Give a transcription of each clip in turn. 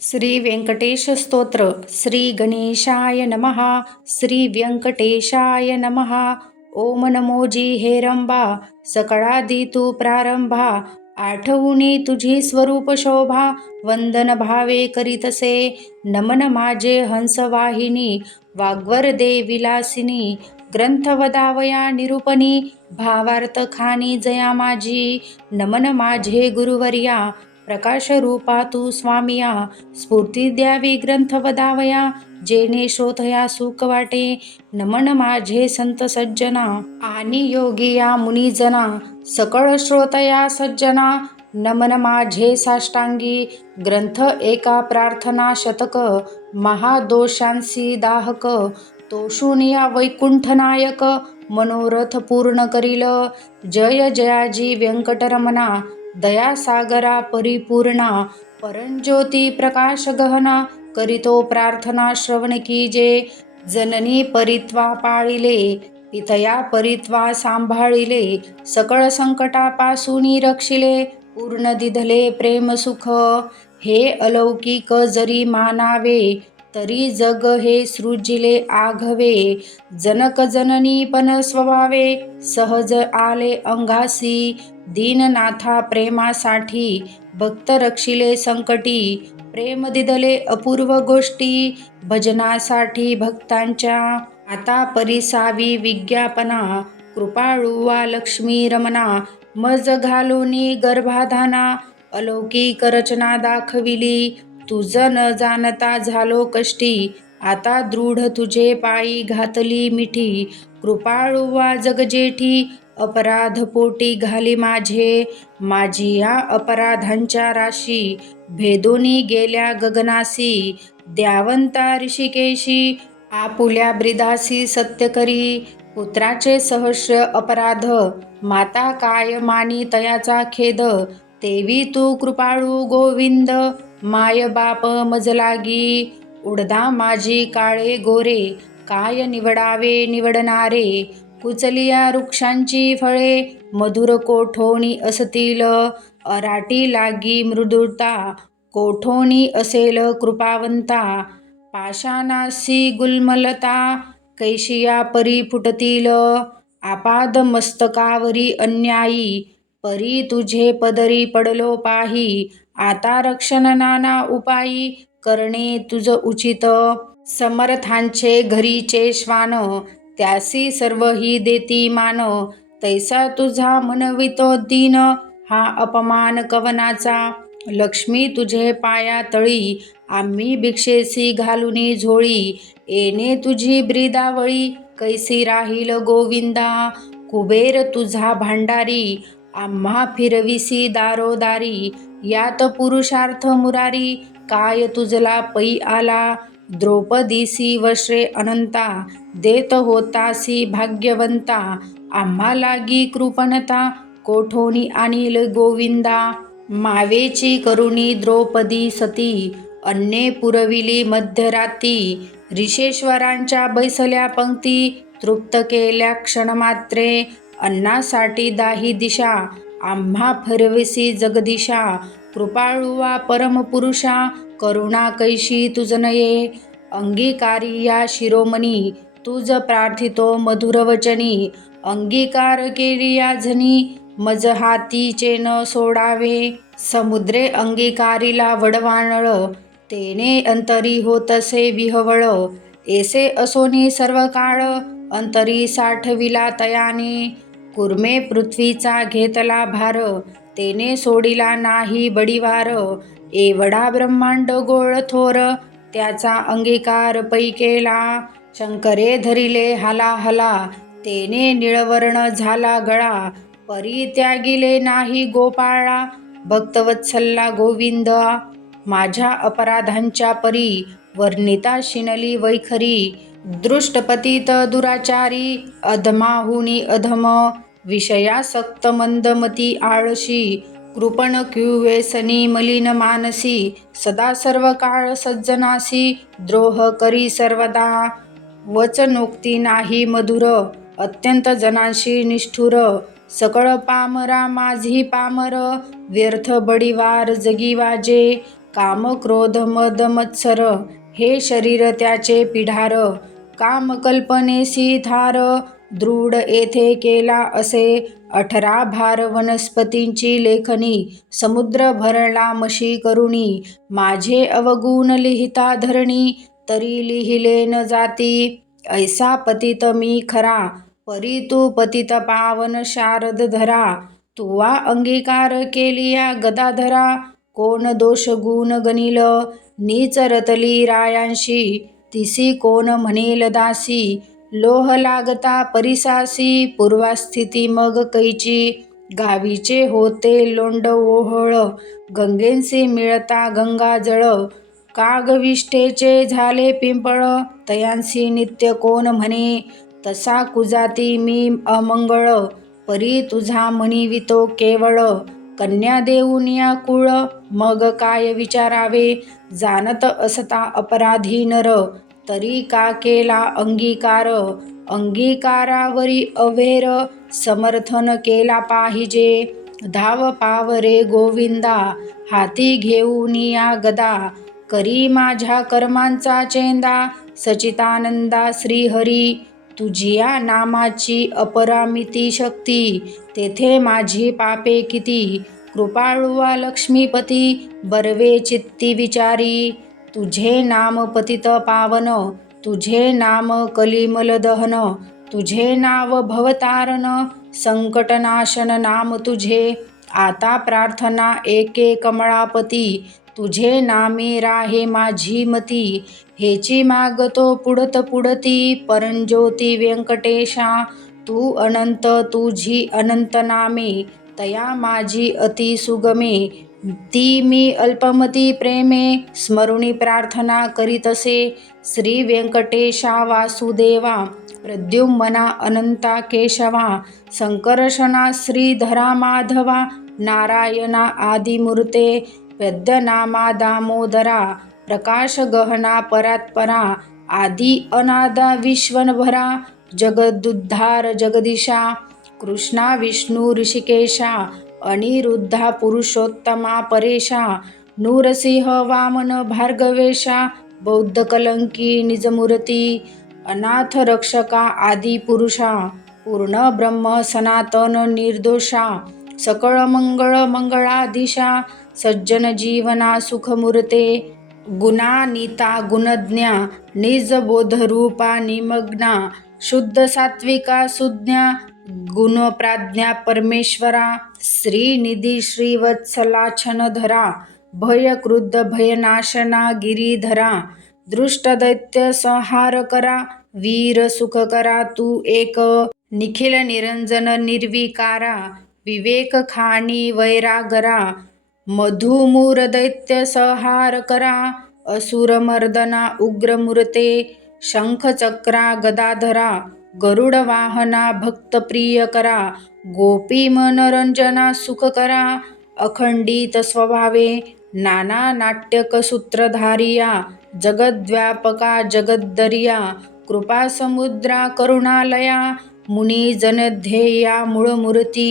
श्री व्यंकटेश स्तोत्र श्री गणेशाय नमः। श्री व्यंकटेशाय नमः ओम नमोजी हेरंबा सकळादी तू प्रारंभा आठवणी तुझी स्वरूप शोभा वंदन भावे करीतसे। नमन माझे हंसवाहिनी वाग्वर दे विलासिनी ग्रंथवदावया निरूपणी भावार्थ खानी जया माझी नमन माझे गुरुवर्या प्रकाशरूपा तू स्वामिया स्फूर्ती द्यावी ग्रंथ वदावया जेणे शोधया सुख वाटे नमन माझे संत सज्जना आणि योगिया मुनिजना सकळ श्रोतया सज्जना नमन माझे साष्टांगी ग्रंथ एका प्रार्थना शतक महादोषांसी दाहक तोषुनिया वैकुंठनायक मनोरथ पूर्ण करील जय जयाजी व्यंकटरमणा दयासागरा परिपूर्णा परंज्योती प्रकाश गहना करितो प्रार्थना श्रवण कीजे जननी परित्वा पाळिले पितया परित्वा सांभाळिले सकळ संकटापासून रक्षिले पूर्ण दिधले प्रेम सुख हे अलौकिक जरी मानावे तरी जग हे सृजिले आघवे जनक जननी पण स्वभावे सहज आले अंगासी दीननाथा प्रेमासाठी भक्त रक्षिले संकटी प्रेम दिदले अपूर्व गोष्टी भजनासाठी भक्तांच्या आता परिसावी विज्ञापना कृपाळुवा लक्ष्मी रमणा मज घालूनी गर्भाधाना अलौकिक रचना दाखविली तुझ न जाणता झालो कष्टी. आता दृढ तुझे पायी घातली मिठी. कृपाळुवा जगजेठी अपराध पोटी घाली माझे. माझी या अपराधांच्या राशी भेदोनी गेल्या गगनासी. द्यावंता ऋषिकेशी आपुल्या ब्रिदासी सत्य करी. पुत्राचे सहस्र अपराध माता काय मानी तयाचा खेद. तेवी तू कृपाळू गोविंद माय बाप मजलागी उडदा माझी काळे गोरे काय निवडावे निवडणारे? कुचलिया वृक्षांची फळे मधुर कोठोणी असतील? अराटी लागी मृदुता कोठोणी असेल कृपावंता? पाषाणासी गुलमलता कैशिया परी फुटतील? आपाद मस्तकावरी अन्यायी परी तुझे पदरी पडलो पाही. आता रक्षण नाना उपायी करणे तुझ उचित. समर्थांचे घरीचे श्वान त्यासी सर्व ही देती मान. तैसा तुझा मनवितो दीन हा अपमान कवनाचा. लक्ष्मी तुझे पाया तळी आम्ही भिक्षेसी घालुनी झोळी. येणे तुझी ब्रिदावळी कैसी राहील गोविंदा. कुबेर तुझा भांडारी आम्हा फिरविसी दारोदारी. यात पुरुषार्थ मुरारी काय तुझला पै आला? द्रौपदीसी वश्रे अनंता देत होतासी भाग्यवंता. आम्हा लागी कृपणता कोठोनी आणील गोविंदा. मावेची करुणी द्रौपदी सती अन्ने पुरविली मध्यराती. ऋषेश्वरांच्या बैसल्या पंक्ती तृप्त केल्या क्षणमात्रे. अन्नासाठी दाही दिशा आम्हा फरविसी जगदिशा कृपाळुवा परमपुरुषा करुणा कैशी तुझ नये अंगीकारी या शिरोमणी तुझ प्रार्थितो मधुरवचनी अंगीकार केली या झनी मज हातीचे न सोडावे समुद्रे अंगीकारीला वडवानळ तेने अंतरी होतसे विहवळ एसे असोनी सर्व काळ अंतरी साठविला तयाने कुर्मे पृथ्वीचा घेतला भार तेने सोडिला नाही बडीवार. एवढा ब्रह्मांड गोळ थोर त्याचा अंगीकार पै केला. शंकरे धरिले हाला हला तेने निळवर्ण झाला गळा. परित्यागिले नाही गोपाळा भक्तवत्सल्ला गोविंद. माझ्या अपराधांच्या परी वर्णिता शिनली वैखरी. दृष्टपतीत दुराचारी अधमाहुनी अधम. विषयासक्त मंदमती आळशी कृपण क्युवेसनी मलिन मानसी सदा सर्व काळ सज्जनासी द्रोह करी सर्वदा. वचनोक्ती नाही मधुर अत्यंत जनांशी निष्ठुर सकळ पामरा माझी पामर व्यर्थ बडीवार जगी वाजे काम क्रोध मद मत्सर हे शरीर त्याचे पिढार काम कल्पनेसी धार दृढ येथे केला असे. अठरा भार वनस्पतींची लेखनी समुद्र भरला मशी करुणी. माझे अवगुण लिहिता धरणी तरी लिहिले न जाती. ऐसा पतित मी खरा परी तू पतित पावन शारद धरा. तुवा अंगीकार केलिया गदाधरा कोण दोष गुण गणिल नीच रतली रायांशी तिसी कोण म्हणेल दासी. लोह लागता परिसासी पूर्वास्थिती मग कैची. गावीचे होते लोंड ओहळ गंगेंसी मिळता गंगाजळ कागविष्ठेचे झाले पिंपळ तयांसी नित्य कोण म्हणे? तसा कुजाती मी अमंगळ परी तुझा म्हणीवितो केवळ. कन्या देऊन या कुळ मग काय विचारावे? जाणत असता अपराधी नर. तरी का केला अंगीकार अंगीकारावरी अवेर समर्थन केला पाहिजे. धाव पावरे गोविंदा हाती घेऊन या गदा. करी माझ्या कर्मांचा चेंदा सचितानंदा श्रीहरी. तुझिया नामाची अपरामिती शक्ती तेथे माझी पापे किती? कृपाळुवा लक्ष्मीपती बरवे चित्ती विचारी. तुझे नाम पतित पावन तुझे नाम कलिमल दहन तुझे नाव भवतारण संकटनाशन नाम तुझे आता प्रार्थना एके कमळापती तुझे नामे राहे माझी मती हेची मागतो पुढत पुढती परंज्योती व्यंकटेशा तू अनंत तुझी अनंत नामे तया माझी अति सुगमे ती मी अल्पमती प्रेमे स्मरुणी प्रार्थना करीतसे श्री व्यंकटेशा वासुदेवा प्रद्युम्मना अनंता केशवा संकर्षणा श्रीधरा माधवा नारायणा आदिमूर्ते पद्यनामा दामोदरा प्रकाशगहना परात्परा आदि अनादा विश्वनभरा जगदुद्धार जगदीशा कृष्णा विष्णू ऋषिकेशा अनिरुद्धा पुरुषोत्तमा परेशा नूरसिंह वामन भार्गवेशा बौद्ध कलंकी निजमूर्ती अनाथ रक्षका आदी पुरुषा पूर्ण ब्रह्म सनातन निर्दोषा सकळ मंगळ मंगळाधीशा सज्जन जीवना सुखमूर्ते गुणानीता गुणज्ञा निज बोधरूपा निमग्ना शुद्ध सात्विका सुज्ञा गुणप्राज्ञा परमेश्वरा श्रीनिधी श्रीवत्सलाछनधरा भय क्रुद्ध भयनाशना गिरीधरा दृष्टदैत्य संहार करा वीर सुख करा तू एक निखिल निरंजन निर्विकारा विवेक खाणी वैरागरा मधुमूर दैत्य संहार करा असुरमर्दना उग्रमूर्ते शंखचक्रा गदाधरा गरुड वाहना भक्तप्रिय करा गोपी मनोरंजना सुख करा अखंडित स्वभावे नाना नाट्यक सूत्रधारिया जगद्व्यापका जगद्दर्या कृपा समुद्रा करुणालया मुनी जनध्येया मूळमूर्ती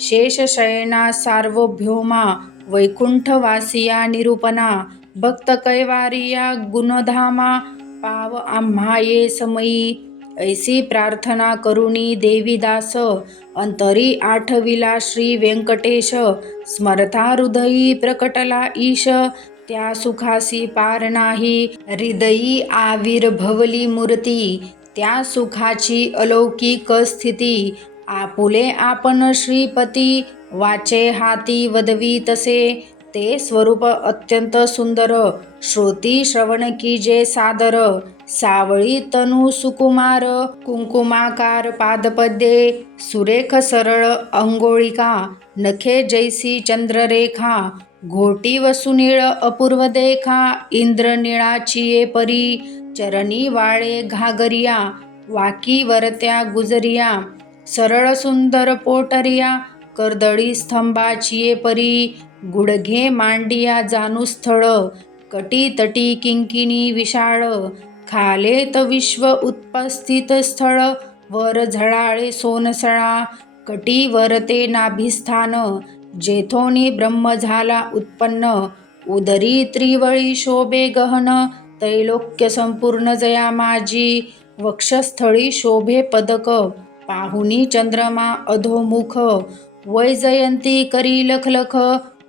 शेषशयना सार्वभौमा वैकुंठवासिया निरूपणा भक्त कैवारिया गुणधामा पाव आम्हा समयी ऐसी प्रार्थना करुणी देवीदास अंतरी आठविला श्री व्यंकटेश स्मरता हृदयी प्रकटला ईश त्या सुखासी पार नाही हृदयी आविर्भवली मूर्ती त्या सुखाची अलौकिक स्थिती आपुले आपण श्रीपती वाचे हाती वदवी तसे ते स्वरूप अत्यंत सुंदर श्रोती श्रवण की जे सादर सावळी तनु सुकुमार कुंकुमाकार पादपद्ये सुरेख सरळ अंगोळिका नखे जैसी चंद्ररेखा घोटी वसुनिळ अपूर्व देखा इंद्रनिळाची परी चरणी वाळे घागरिया वाकी वरत्या गुजरिया सरळ सुंदर पोटरिया कर्दळी स्तंभाची परी गुडघे मांडिया जाणू स्थळ कटी तटी किंकिणी विशाळ खालेत विश्व उत्पस्थित स्थळ वर झळाळे सोनसळा कटी वरते नाभिस्थान जेथोनी ब्रह्म झाला उत्पन्न उदरी त्रिवळी शोभे गहन तैलोक्य संपूर्ण जया माझी वक्षस्थळी शोभे पदक पाहुनी चंद्रमा अधोमुख वैजयंती करी लखलख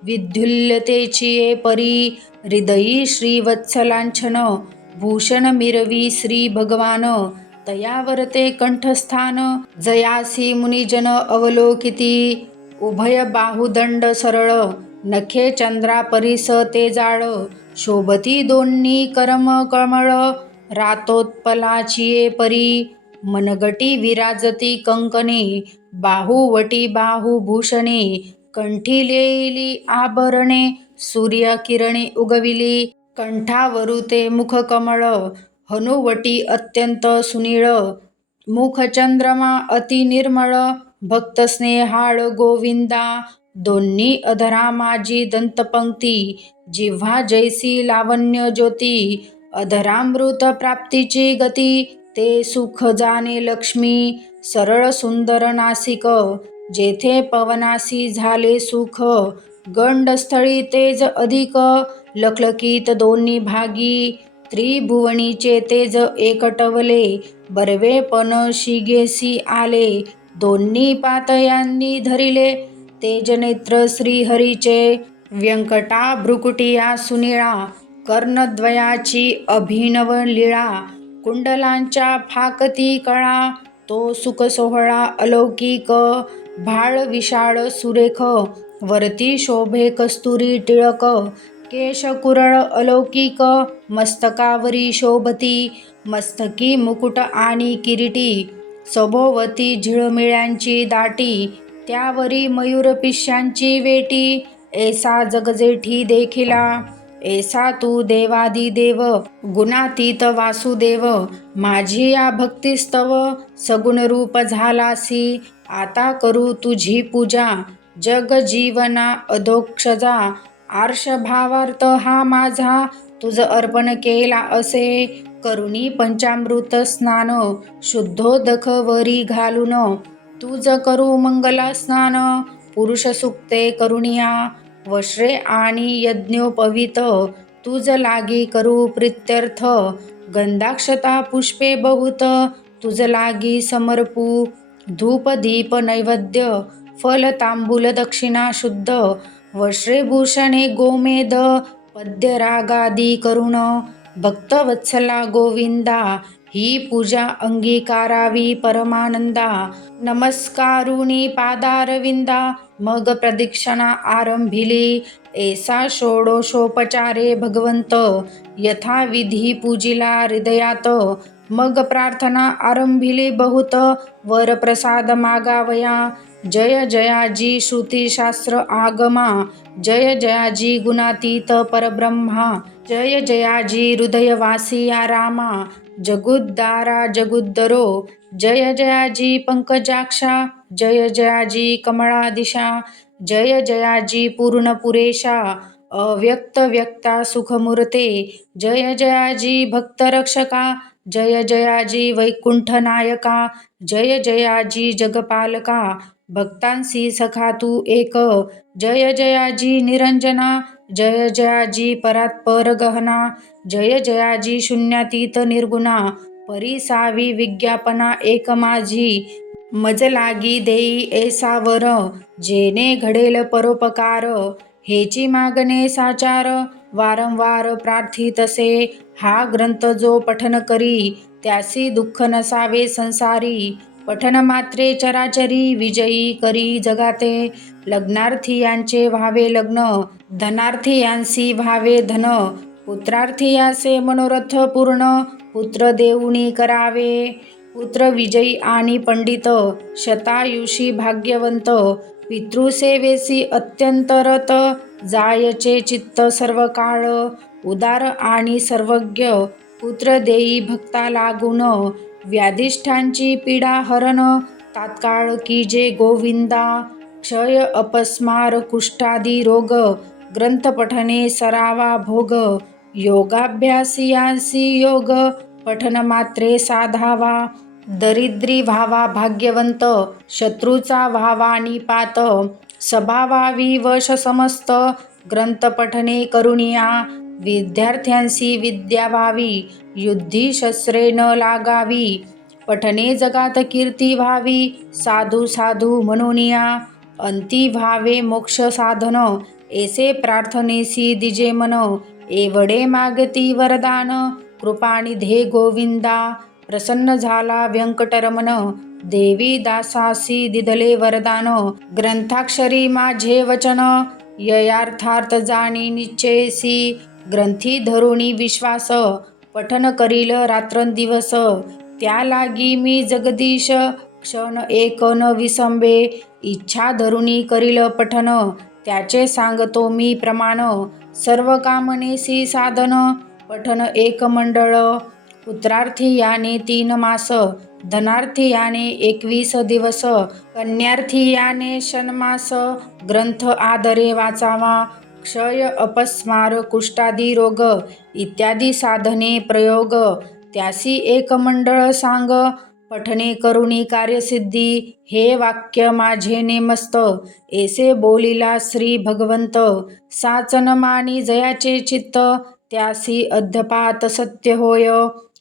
विद्युल्यतेची परी हृदयी श्रीवत्सलांछन भूषण मिरवी श्री भगवान तयावरते कंठस्थान जयासी मुनिजन अवलोकिती उभय बाहुदंड सरळ नखे चंद्रा परिस ते जाळ शोभती दोन्ही करम कमळ रातोत्पलाचिये परी मनगटी विराजती कंकणे बाहुवटी बाहुभूषणे कंठी लेली आभरणे सूर्यकिरणे उगविली कंठावरुते मुखकमळ हनुवटी अत्यंत सुनीळ मुखचंद्रमा अति निर्मळ भक्त स्नेहाळ गोविंदा दोन्ही अधरा माझी दंतपंक्ती जिव्हा जैसी लावण्य ज्योती अधरामृत प्राप्तीची गती ते सुख जाणे लक्ष्मी सरळ सुंदर नासिक जेथे पवनासी झाले सुख गंडस्थळी तेज अधिक लखलखीत दोन्ही भागी त्रिभुवनीचे तेज एकटवले बर्वे पण शिगेसी आले दोन्ही पातयांनी धरिले तेजनेत्र श्रीहरीचे व्यंकटा भ्रुकुटिया सुनिळा कर्णद्वयाची अभिनव लीळा कुंडलांच्या फाकती कळा तो सुखसोहळा अलौकिक भाळ विशाळ सुरेख वरती शोभे कस्तुरी टिळक केश कुरळ अलौकिक मस्तकावरी शोभती मस्तकी मुकुट आणि किरीटी सभोवती झिळमिळ्यांची दाटी त्यावरी मयूर पिश्यांची वेटी ऐसा जगजेठी देखिला ऐसा तू देवादी देव गुणातीत वासुदेव माझी या भक्तिस्तव सगुण रूप झालासी आता करू तुझी पूजा जग जीवना अधोक्षजा आर्षभावार्थ हा माझा. तुझ अर्पण केला असे करुणी पंचामृत स्नान शुद्धोदक वरी घालून. तुझ करू मंगला स्नान पुरुष सुक्ते करुणिया वश्रे आणि यज्ञोपवित. तुझ लागी करू प्रित्यर्थ गंधाक्षता पुष्पे बहुत. तुझ लागी समर्पू धूप दीप नैवेद्य फल तांबूल दक्षिणा शुद्ध वश्रेभूषणे गोमेद पद्यरागादी करुण। भक्तवत्सला गोविंदा ही पूजा अंगीकारावी परमानंदा। नमस्कारुणी पादारविंदा मग प्रदक्षिणा आरंभिली। ऐसा षोडोषोपचारे भगवंत यथाविधी पूजिला हृदयात। मग प्रार्थना आरंभिली बहुत वरप्रसाद मागावया। जय जयाजी श्रुतिशास्त्र आगमा जय जयाजी गुणातीत परब्रह्मा जय जयाजी हृदयवासिया रामा जगुद्दारा जगुद्दरो जय जयाजी पंकजाक्षा जय जयाजी कमळादिशा जय जयाजी पूर्णपुरेशा अव्यक्त व्यक्ता सुखमूर्ते जय जयाजी भक्तरक्षका जय जयाजी वैकुंठनायका जय जयाजी जगपालका भक्तांसी सखा तू एक। जय जयाजी निरंजना जय जयाजी परात्पर गहना जय जयाजी शून्यातीत निर्गुणा परिसावी विज्ञापना एक माझी। मज लागी देई ऐसावर जेने घडेल परोपकार हेची मागणे साचार वारंवार प्रार्थी तसे हा ग्रंथ जो पठन करी त्यासी दुःख नसावे संसारी। पठन मात्रे चराचरी विजयी करी जगाते. लग्नार्थी व्हावे लग्न धनार्थी व्हावे धन. पुत्रार्थी याचे मनोरथ पूर्ण पुत्र देऊणी करावे. पुत्र विजयी आणि पंडित शतायुषी भाग्यवंत. पितृसेवेसी अत्यंत रत जायचे चित्त सर्व काळ उदार आणि सर्वज्ञ पुत्र देई भक्ता लागून व्याधिष्ठांची पीडा हरण तात्काळ की जे गोविंदा क्षय अपस्मार कुष्ठादी रोग ग्रंथपठने सरावा भोग योगाभ्यासियांसी योग पठन मात्रे साधावा दरिद्री व्हावा भाग्यवंत शत्रूचा व्हावा निपात सभावा वश समस्त ग्रंथपठने करुणिया विद्यार्थ्यांशी विद्या व्हावी युद्धी शस्त्रे न लागावी पठने जगात कीर्ती व्हावी साधू साधू म्हणूनिया अंती व्हावे मोक्ष साधन एसे प्रार्थनेसी दिजे मन एवढे मागती वरदान कृपानिधे गोविंदा. प्रसन्न झाला व्यंकटरमण देवी दासासी दिदले वरदान. ग्रंथाक्षरी माझे वचन ययार्थार्थ जाणी निश्चयसी ग्रंथी धरुणी विश्वास पठन करील रात्रंदिवस. त्या लागी मी जगदीश क्षण एक न विसंबे. इच्छा धरुणी करील पठन त्याचे सांगतो मी प्रमाण. सर्व कामनेसी साधन पठन एक मंडळ. पुत्रार्थी याने तीन मास धनार्थी याने एकवीस दिवस कन्यार्थी याने षण्मास. ग्रंथ आदरे वाचावा क्षय अपस्मार कुष्ठादी रोग इत्यादी साधने प्रयोग. त्यासी एक मंडळ सांग पठने करुणी कार्यसिद्धी हे वाक्य माझे नेमस्त. ऐसे बोलिला श्री भगवंत. साचन मानी जयाचे चित्त त्यासी अध्यपात सत्य होय.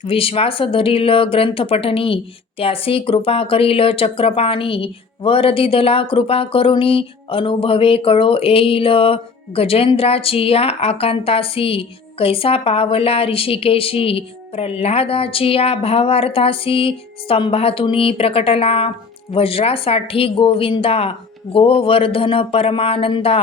विश्वास धरील ग्रंथ पठनी त्यासी कृपा करील चक्रपाणी. वर दिदला कृपा करुणी अनुभवे कळो येईल. गजेंद्राची या आकांतासी कैसा पावला ऋषिकेशी प्रल्हादाची या भावार्थासी स्तंभातुनी प्रकटला वज्रासाठी गोविंदा गोवर्धन परमानंदा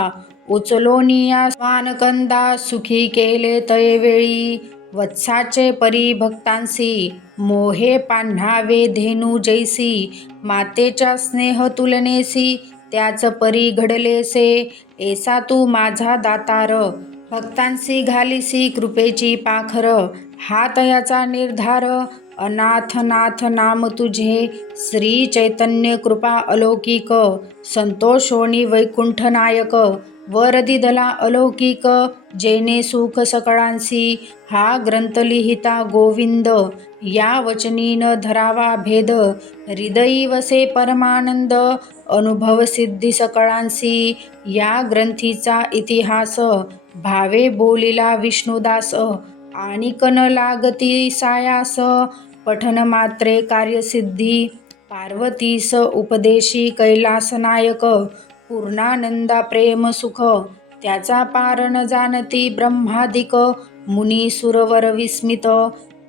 उचलोनिया स्वानकंदा सुखी केले तयवेळी वत्साचे परिभक्तांसी मोहे पान्हावे धेनू जैसी मातेच्या स्नेह तुलनेसी त्याच परी घडलेसे ऐसा तू माझा दातार. भक्तांसी घालिसी कृपेची पाखर हा तयाचा निर्धार. अनाथ नाथ नाम तुझे श्री चैतन्य कृपा अलौकिक. संतोषोणी वैकुंठ नायक. वरदिदला अलौकिक जेने सुख सकळांसी हा ग्रंथ लिहिता गोविंद. या वचनीन धरावा भेद. हृदयी वसे परमानंद. अनुभवसिद्धी सकळांसी या ग्रंथीचा इतिहास भावे बोलिला विष्णुदास आणि कन लागती सायास पठन मात्रे कार्यसिद्धी पार्वतीस उपदेशी कैलासनायक पूर्णानंदा प्रेम सुख त्याचा पारण जानती जाणती ब्रह्मादिक मुनी सुरवर विस्मित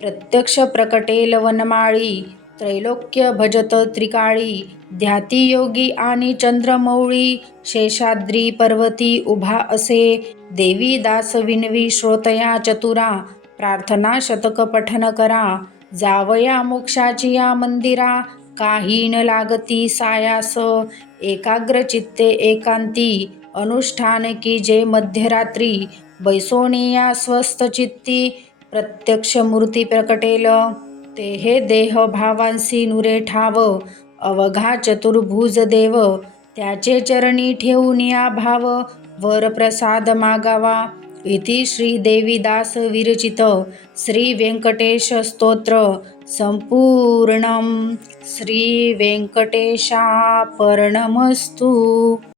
प्रत्यक्ष प्रकटेल वनमाळी. त्रैलोक्य भजत त्रिकाळी ध्याती योगी आणि चंद्रमौळी शेषाद्री पर्वती उभा असे देवी दास विनवी श्रोतया चतुरा प्रार्थना शतक पठन करा जावया मोक्षाची या मंदिरा काही न लागती सायास एकाग्र चित्ते एकांती अनुष्ठान की जे मध्यरात्री बैसोनिया स्वस्त चित्ती प्रत्यक्ष मूर्ती प्रकटेल. ते हे देह भावांसी नुरे ठाव अवघा चतुर्भुज देव त्याचे चरणी ठेवून या भाव वर प्रसाद मागावा. इति श्री देवीदास विरचित श्री व्यंकटेश स्तोत्र संपूर्ण श्री व्यंकटेशापर्णमस्तु